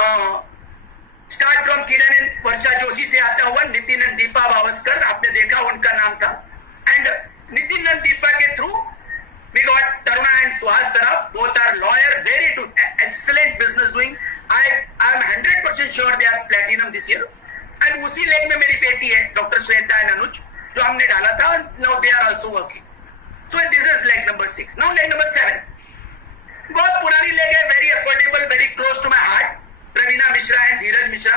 Start from Kiran and वर्षा जोशी से आता हुआ नितिन एंड दीपा भावस्कर, आपने देखा उनका नाम था, एंड नितिन एंड दीपा के through we got Taruna and Suhas Saraf, both are lawyer, very good, excellent business doing. I am 100% sure they are platinum this year. And उसी लेग में मेरी बेटी है डॉक्टर श्वेता एंड अनुज, जो हमने डाला था, now they are also working. So this is leg number 6. Now leg number 7. बहुत पुरानी लेग है, very affordable, very close to my heart. Praveena Mishra and Dheeraj Mishra,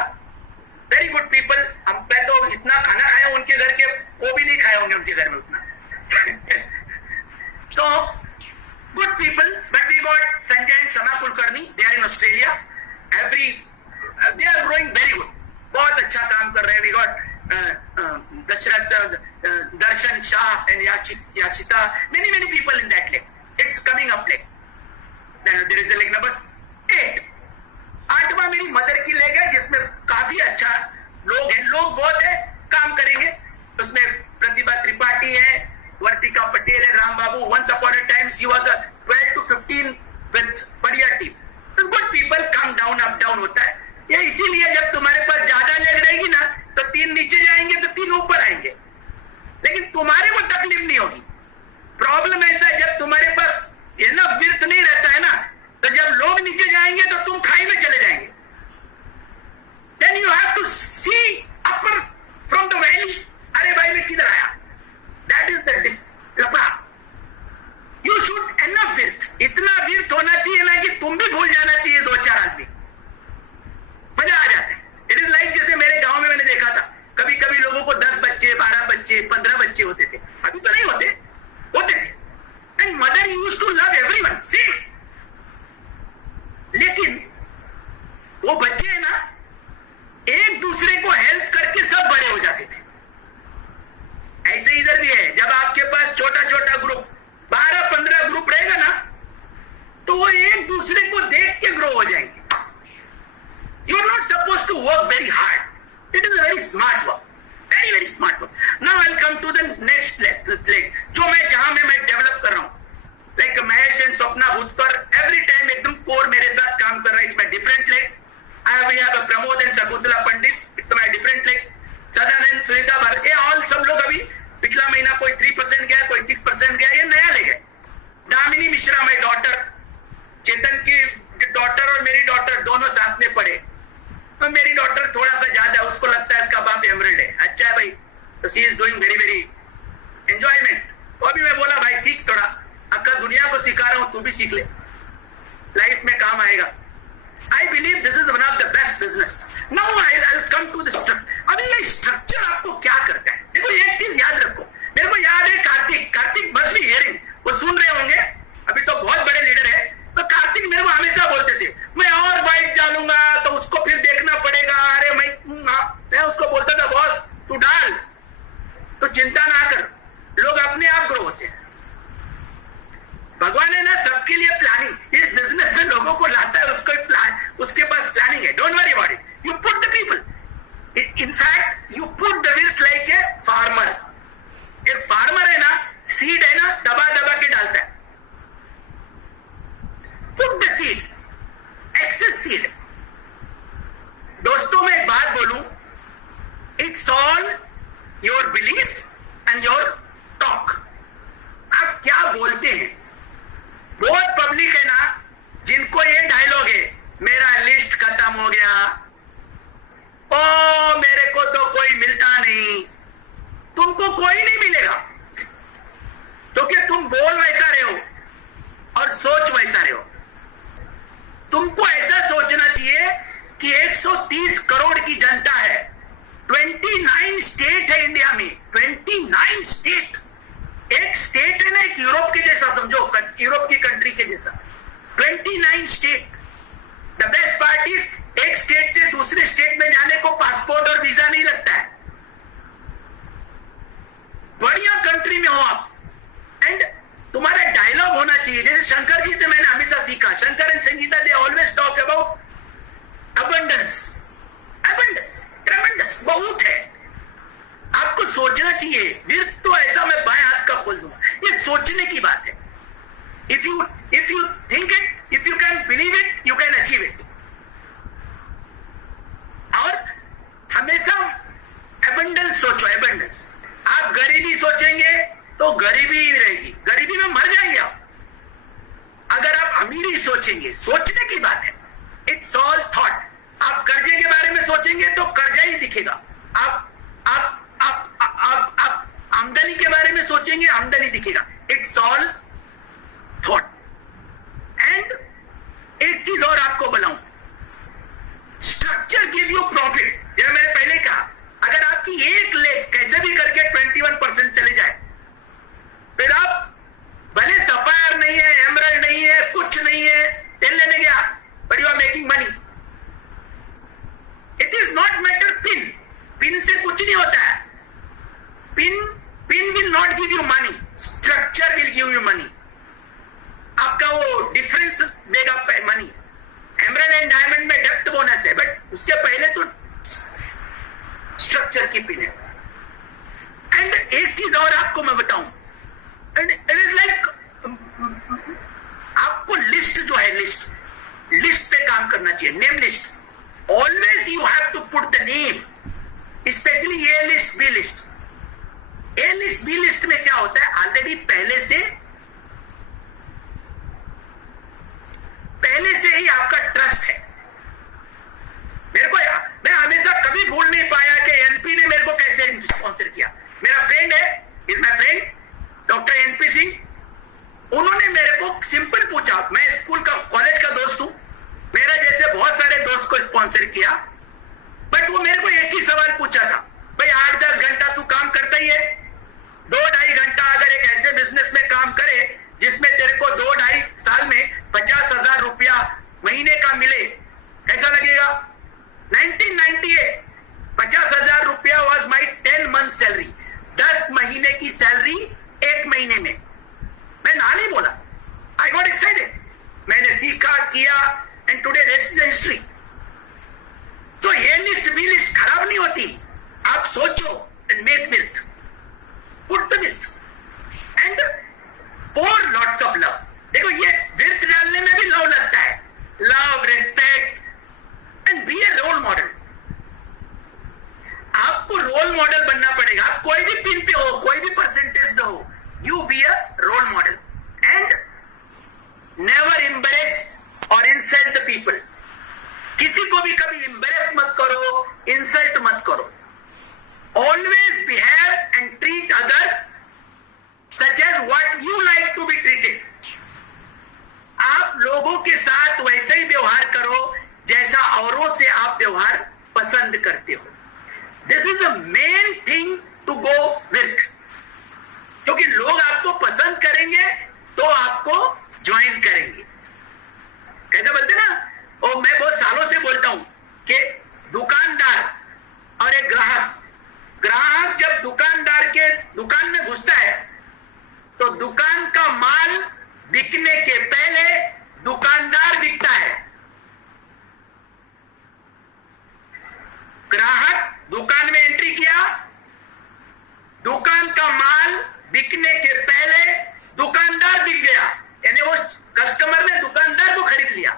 very good people. हम पे तो इतना खाना खाया उनके घर के, वो भी नहीं खाए होंगे उनके घर में उतना. So good people, but we got Sanjay and Sana Kulkarni. They are in Australia. They are growing very good. बहुत अच्छा काम कर रहे हैं. We got Dashrath, Darshan Shah and Yashita. Many people in that leg. It's coming up leg. Then there is a leg number 8. 8वां मेरी mother की leg है, जिसमें काफी अच्छा लोग हैं. लोग बहुत है, काम करेंगे. उसमें प्रतिभा त्रिपाठी है, वर्तिका पटेल है, राम बाबू. Once upon a time she was a 12 to 15 with बढ़िया team. Good people come down, up down होता है. ये इसीलिए जब तुम्हारे पास ज्यादा लेग रहेगी ना, तो 3 नीचे जाएंगे तो 3 ऊपर आएंगे, लेकिन तुम्हारे को तकलीफ नहीं होगी. प्रॉब्लम ऐसा है, जब तुम्हारे पास इनफ विर्थ नहीं रहता है ना, तो जब लोग नीचे जाएंगे तो तुम खाई में चले जाएंगे. Then you have to see upper from the valley. अरे भाई मैं किधर आया? That is the लफड़ा. You should enough width. इतना width होना चाहिए ना कि तुम भी भूल जाना चाहिए 2-4 आदमी, मजा आ जाता है. It is like जैसे मेरे गांव में मैंने देखा था, कभी कभी लोगों को 10 बच्चे, 12 बच्चे, 15 बच्चे होते थे. अभी तो नहीं होते थे. And mother used to love everyone same. लेकिन वो बच्चे है ना, एक दूसरे को हेल्प करके सब बड़े हो जाते थे. ऐसे इधर भी है. जब आपके पास छोटा छोटा ग्रुप 12-15 ग्रुप रहेगा ना, तो वो एक दूसरे को देख के ग्रो हो जाएंगे. You are not suppose to work very hard. It is a very smart work, very smart work. Now I'll come to the next leg, जो जहां मैं डेवलप कर रहा हूं. Like Mahesh and Swapna Bhutkar every time एकदम कोर मेरे साथ काम कर रहा है. It's my different leg. I have a Pramod and Shakuntala Pandit. It's my different leg. Sadanand, Sunita Bharat, ये ऑल सब लोग अभी पिछला महीना कोई 3% गया, कोई 6% गया. ये नया लेग है. दामिनी मिश्रा माई डॉटर, चेतन की डॉटर और मेरी डॉटर दोनों साथ में पढ़े. तो मेरी डॉटर थोड़ा सा ज्यादा, उसको लगता है इसका बाप एमरेड है. अच्छा है भाई, तो सी इज डूइंग वेरी एंजॉयमेंट. तो अभी मैं बोला भाई सीख थोड़ा, अक्का दुनिया को सिखा रहा हूं, तू भी सीख ले, लाइफ में काम आएगा. I believe this is one of the best business. Now I'll come to the structure. अभी ये स्ट्रक्चर आपको क्या करता है? देखो एक चीज याद रखो. मेरे को याद है कार्तिक मस्ट बी हियरिंग, वो सुन रहे होंगे, अभी तो बहुत बड़े लीडर है. तो कार्तिक मेरे को हमेशा बोलते थे मैं और बाइक डालूंगा तो उसको फिर देखना पड़ेगा. अरे मैं उसको बोलता था बॉस तू डाल, तो चिंता ना कर, लोग अपने आप ग्रो होते हैं. भगवान है ना सबके लिए प्लानिंग. इस बिजनेस में लोगों को लाता है, उसके पास प्लानिंग है. Don't worry about it. You put the people, in fact you put the worth like a farmer. एक फार्मर है ना, सीड है ना, दबा के डालता है. Put the seed, excess seed. दोस्तों मैं एक बात बोलूं, it's all your belief and your talk. आप क्या बोलते हैं. बहुत पब्लिक है ना जिनको ये डायलॉग है, मेरा लिस्ट खत्म हो गया, ओ मेरे को तो कोई मिलता नहीं. तुमको कोई नहीं मिलेगा, क्योंकि तुम बोल वैसा रहे हो और सोच वैसा रहे हो. तुमको ऐसा सोचना चाहिए कि 130 करोड़ की जनता है, 29 स्टेट है इंडिया में, 29 स्टेट. एक स्टेट है ना, एक यूरोप के जैसा समझो, यूरोप की कंट्री के जैसा. 29 state. The best part is एक स्टेट से दूसरे स्टेट में जाने को पासपोर्ट और वीजा नहीं लगता है. बढ़िया कंट्री में हो आप. एंड तुम्हारा डायलॉग होना चाहिए. जैसे शंकर जी से मैंने हमेशा सीखा, Shankar and Sangeeta they always talk about abundance. ट्रेमेंडस बहुत है. आपको सोचना चाहिए. विर्थ तो ऐसा मैं बाएं हाथ का खोल दूंगा, ये सोचने की बात है. If you think it, if you can believe it, you can achieve it. तो गरीबी ही रहेगी, गरीबी में मर जाएंगे आप। अगर आप अमीरी सोचेंगे, सोचने की बात है, इट्स ऑल थॉट। आप कर्जे के बारे में सोचेंगे तो कर्जा ही दिखेगा। आप आमदनी के बारे में सोचेंगे, आमदनी दिखेगा। It's all thought. एंड एक चीज और आपको बताऊं, स्ट्रक्चर गिव यू प्रॉफिट। जैसे मैंने पहले कहा, अगर आपकी एक लेग कैसे भी करके 21% चले जाए, फिर आप भले सफायर नहीं है, एमरल्ड नहीं है, कुछ नहीं है, तेल लेने गया, but you are making money. It is not matter pin, pin से कुछ नहीं होता है। Pin will not give you money, structure will give you money. आपका वो डिफरेंस देगा मनी। एमरल्ड एंड डायमंड में डेप्थ बोनस है, बट उसके पहले तो स्ट्रक्चर की पिन है। एंड एक चीज और आपको मैं बताऊं, इट इज लाइक, आपको लिस्ट जो है, लिस्ट पे काम करना चाहिए, name list. Always you have to put the name, specially A list, B list. A list, B list में क्या होता है, ऑलरेडी पहले से ही आपका ट्रस्ट है। मैं हमेशा कभी भूल नहीं पाया कि एनपी ने मेरे को कैसे स्पॉन्सर किया। मेरा फ्रेंड है, is my friend, doctor NP Singh. उन्होंने मेरे को सिंपल पूछा, मैं स्कूल का, कॉलेज का दोस्त हूं, मेरा जैसे बहुत सारे दोस्त को स्पॉन्सर किया, बट वो मेरे को एक ही सवाल पूछा था, भाई 8-10 घंटा तू काम करता ही है, 2-2.5 घंटा अगर एक ऐसे बिजनेस में काम करे जिसमें तेरे को 2-2.5 साल में 50,000 रुपया महीने का मिले, कैसा लगेगा? 1998 50,000 रुपया वॉज माई 10 मंथ सैलरी। 10 महीने की सैलरी एक महीने में। मैं ना नहीं बोला, आई गॉट एक्साइटेड, मैंने सीखा, किया, and today rest is history. So ये लिस्ट, बी लिस्ट खराब नहीं होती। आप सोचो and make with, put the with and pour lots of love. देखो, ये विथ डालने में भी लव लगता है, love, respect and be a role model. आपको रोल मॉडल बनना पड़ेगा। आप कोई भी पिन पे हो, कोई भी परसेंटेज पे हो, you be a role model and never embarrass और इंसल्ट द पीपल। किसी को भी कभी एम्बरेस मत करो, इंसल्ट मत करो। Always behave and treat others such as what you like to be treated. आप लोगों के साथ वैसे ही व्यवहार करो जैसा औरों से आप व्यवहार पसंद करते हो। This is a main thing to go with, क्योंकि लोग आपको पसंद करेंगे तो आपको ज्वाइन करेंगे। कैसे बोलते ना, और मैं बहुत सालों से बोलता हूं कि दुकानदार और एक ग्राहक जब दुकानदार के दुकान में घुसता है तो दुकान का माल बिकने के पहले दुकानदार बिकता है। ग्राहक दुकान में एंट्री किया, दुकान का माल बिकने के पहले दुकानदार बिक गया, यानी वो कस्टमर ने दुकानदार को खरीद लिया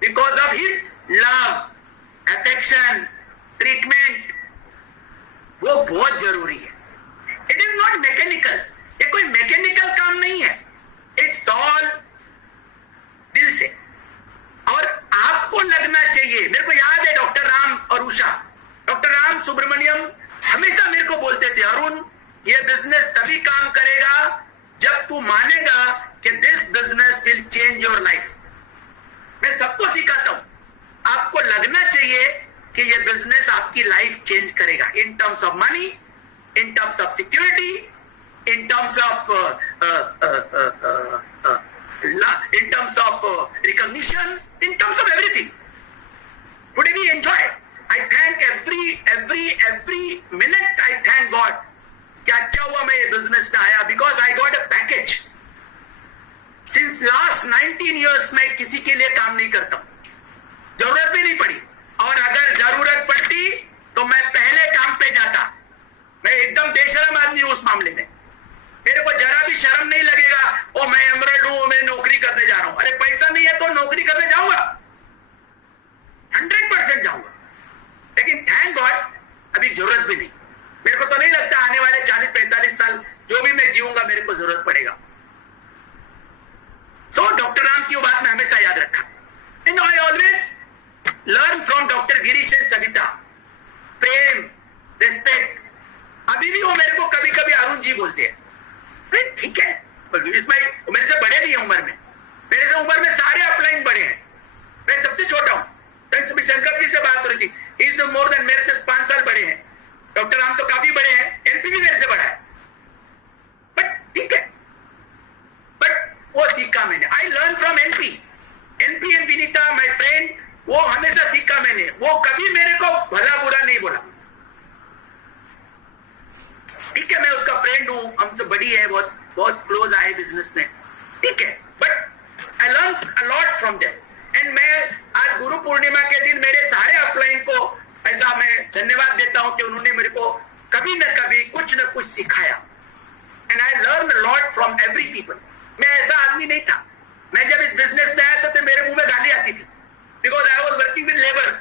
because of his love, affection, treatment. वो बहुत जरूरी है। इट इज नॉट मैकेनिकल, ये कोई मैकेनिकल काम नहीं है, इट्स ऑल दिल से। और आपको लगना चाहिए। मेरे को याद है डॉक्टर राम और उषा, डॉक्टर राम सुब्रमण्यम हमेशा मेरे को बोलते थे, अरुण ये बिजनेस तभी काम करेगा जब तू मानेगा कि this business will change your life. मैं सबको सिखाता हूं, आपको लगना चाहिए कि ये बिजनेस आपकी लाइफ चेंज करेगा, in terms of money, in terms of security, in terms of recognition, in terms of everything. Today we enjoy. I thank every minute. I thank God कि अच्छा हुआ मैं ये बिजनेस में आया, because I got a package. Since last 19 years मैं किसी के लिए काम नहीं करता हूं, जरूरत भी नहीं पड़ी, और अगर जरूरत पड़ती तो मैं पहले काम पे जाता। मैं एकदम बेशरम आदमी हूं उस मामले में। मेरे को जरा भी शर्म नहीं लगेगा, ओ मैं एमरल्ड हूं, मैं नौकरी करने जा रहा हूं। अरे पैसा नहीं है तो नौकरी करने जाऊंगा, 100% जाऊंगा, लेकिन थैंक गॉड अभी जरूरत भी नहीं। मेरे को तो नहीं लगता आने वाले 40-45 साल जो भी And I always learn from Dr. Girish and Savita. Prem, respect. अभी भी वो मेरे को कभी कभी अरुण जी बोलते हैं. ठीक है, मेरे से बड़े भी हैं उम्र में. मेरे से उम्र में सारे अपलाइन बड़े हैं. मैं सबसे छोटा हूँ. शंकर जी से बात हो रही थी. He is more than, मेरे से 5 साल बड़े हैं. डॉक्टर राम तो काफी बड़े हैं. एनपी भी मेरे से बड़ा है. बट ठीक है, बट वो सीखा मैंने. I learn from NP and Vinita my friend. वो हमेशा सीखा मैंने. वो कभी मेरे को भला बुरा नहीं बोला. ठीक है, मैं उसका फ्रेंड हूं, हम तो बड़ी है, बहुत बहुत क्लोज आए बिजनेस में. ठीक है, but I learn a lot from them. And मैं आज गुरु पूर्णिमा के दिन मेरे सारे अपलाइन को ऐसा मैं धन्यवाद देता हूं कि उन्होंने मेरे को कभी न कभी कुछ न कुछ सिखाया. And I learn a lot from every people. मैं ऐसा आदमी नहीं था. मैं जब इस बिजनेस में आया था तो मेरे मुंह में गाली आती थी, because I was working with labour.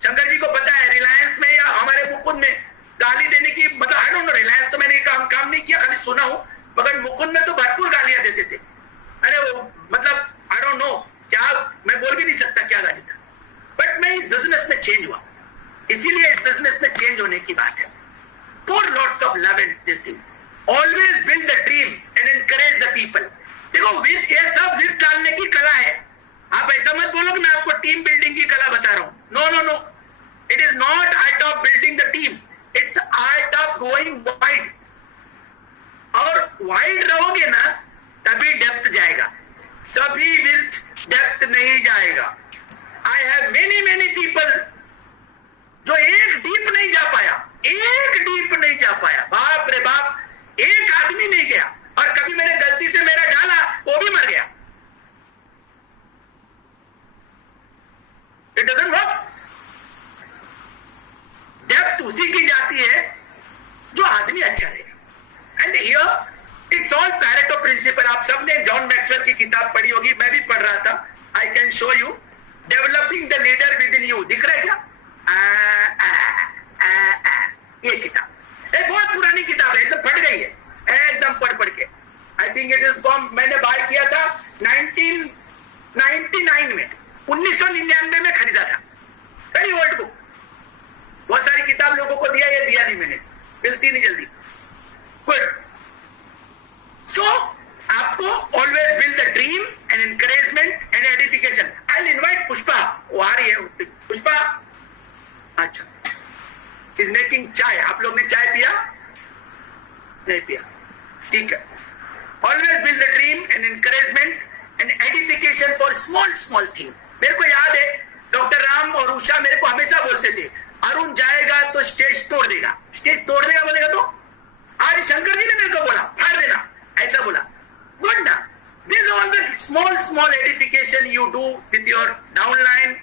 Shankar ji को पता है, रिलायंस में या हमारे मुकुंद में गाली देने की, मतलब आई डोंट नो, रिलायंस तो मैंने काम नहीं किया, खाली सुना हूं, मगर मुकुंद में तो भरपूर गालियां देते थे. अरे वो मतलब आई डोंट नो क्या, मैं बोल भी नहीं सकता क्या गाली था. बट मैं इस बिजनेस में चेंज हुआ. इसीलिए इस बिजनेस में चेंज होने की बात है. Pour lots of love in this thing. Always build the dream and encourage the people. देखो, ये सब विप डालने की कला है. आप ऐसा मत बोलो कि मैं आपको टीम बिल्डिंग की कला बता रहा हूं. No no no, it is not art of building the team, it's art of going wide. और वाइड रहोगे ना तभी डेप्थ जाएगा. सभी विथ डेप्थ नहीं जाएगा. आई हैव मेनी पीपल जो एक डीप नहीं जा पाया, एक डीप नहीं जा पाया. बाप रे बाप, एक आदमी नहीं गया. और कभी मैंने गलती से मेरा डाला, वो भी मर गया. It doesn't work. डेप्थ उसी की जाती है जो आदमी अच्छा रहेगा. And here it's all Pareto principle. आप सबने जॉन मैक्सवेल की किताब पढ़ी होगी, मैं भी पढ़ रहा था. I can show you. Developing the leader with in you. दिख रहा है क्या? ये किताब एक बहुत पुरानी किताब है, एकदम फट गई है, एकदम पढ़ के. I think it is from, मैंने बाय किया था 1999 में, 1999 में खरीदा था. Very old book. बहुत सारी किताब लोगों को दिया, ये दिया नहीं मैंने, मिलती नहीं जल्दी. गुड. सो आपको always build the dream and encouragement and edification. I will invite Pushpa. वो आ रही है पुष्पा. अच्छा, इज मेकिंग चाय. आप लोग ने चाय पिया? नहीं पिया? ठीक है. Always build the dream and encouragement and edification for small thing. मेरे को याद है डॉक्टर राम और उषा मेरे को हमेशा बोलते थे, अरुण जाएगा तो स्टेज तोड़ देगा. स्टेज तोड़ देगा बोलेगा तो आज शंकर जी ने मेरे को बोला फाड़ देना, ऐसा बोला. गुड ना. This is all the small edification you do with your downline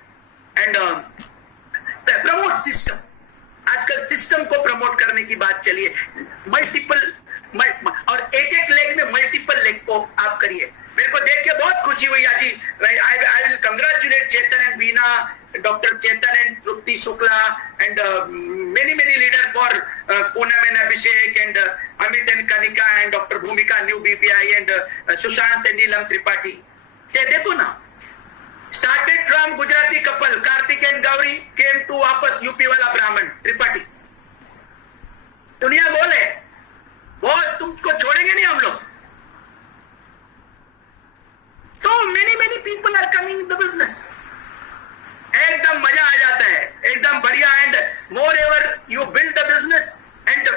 and promote system. आजकल सिस्टम को प्रमोट करने की बात चली है. मल्टीपल और एक लेग में मल्टीपल लेग को आप करिए. मेरे को देख के बहुत खुशी हुई आज. I will congratulate Chetan and Veena, doctor Chetan and Tripti Shukla and many leader for Poonam and Abhishek and Amit and Kanika and doctor Bhumika new BPI and Sushant and Neelam Tripathi. देखो ना, started from Gujarati couple Karthik and Gauri, came to वापस यूपी वाला ब्राह्मण त्रिपाठी. दुनिया बोले बॉस तुमको छोड़ेंगे नहीं हम लोग. So many people are coming in the business. एकदम मजा आ जाता है, एकदम बढ़िया. And more ever you build the business and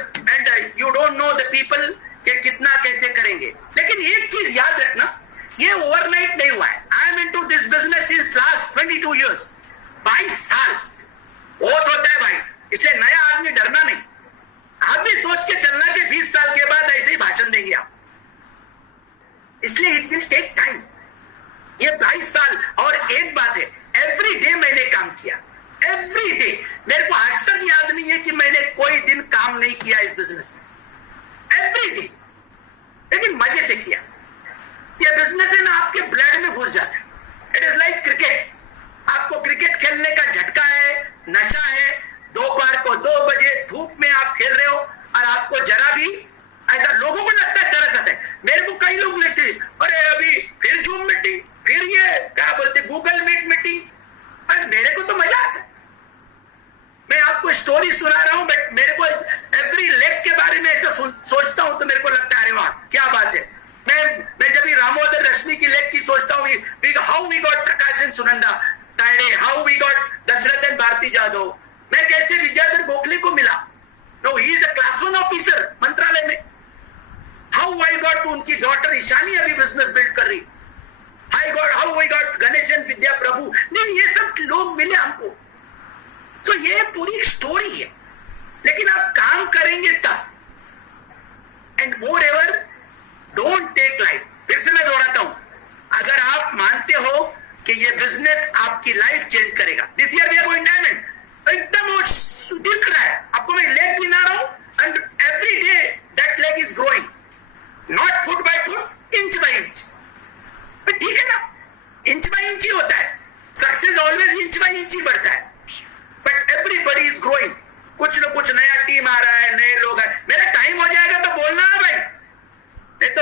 you don't know the people के कितना कैसे करेंगे. लेकिन एक चीज याद रखना, ये ओवरनाइट नहीं हुआ है. I am into this business since last 22 years. 22 साल बहुत होता है भाई. इसलिए नया आदमी डरना नहीं. आप भी सोच के चलना कि 20 साल के बाद ऐसे ही भाषण देंगे आप. इसलिए इट विल टेक टाइम. ये 22 साल. और एक बात है, एवरी डे मैंने काम किया. Every day. मेरे को आज तक याद नहीं है कि मैंने कोई दिन काम नहीं किया इस बिजनेस में. Every day. लेकिन मजे से किया. ये बिजनेस है ना, आपके ब्लड में घुस जाता है. It is like cricket. आपको क्रिकेट खेलने का झटका है, नशा है. दोपहर को 2 बजे धूप में आप खेल रहे हो और आपको जरा भी ऐसा, लोगों को लगता है तरस आता है. मेरे को कई लोग लगते हैं, अरे अभी फिर जूम मीटिंग, फिर ये क्या बोलते Subhash Sunanda Tayde, how we got Dashrath and Bharti Jadhav, मैं कैसे विद्याधर गोखले को मिला, no he is a class 1 officer Mantralaya में, हाउ आई गॉट उनकी डॉटर ईशानी अभी बिजनेस बिल्ड कर रही, how I got Ganesh and Vidya Prabhu, नहीं ये सब लोग मिले हमको। तो ये पूरी स्टोरी है, लेकिन आप काम करेंगे तब। And moreover don't take life, फिर से मैं दोहराता हूं, अगर आप मानते हो कि ये बिजनेस आपकी लाइफ चेंज करेगा, this year we are going diamond, एकदम वो दिख रहा है आपको, मैं लेग गिना रहा हूं and every day that leg is growing, not foot by foot, inch by inch, ठीक है ना, इंच बाय इंच ही होता है, success always inch by inch ही बढ़ता है, बट एवरीबॉडी इज ग्रोइंग, कुछ न कुछ नया टीम आ रहा है, नए लोग आ रहे, मेरा टाइम हो जाएगा तो बोलना है भाई,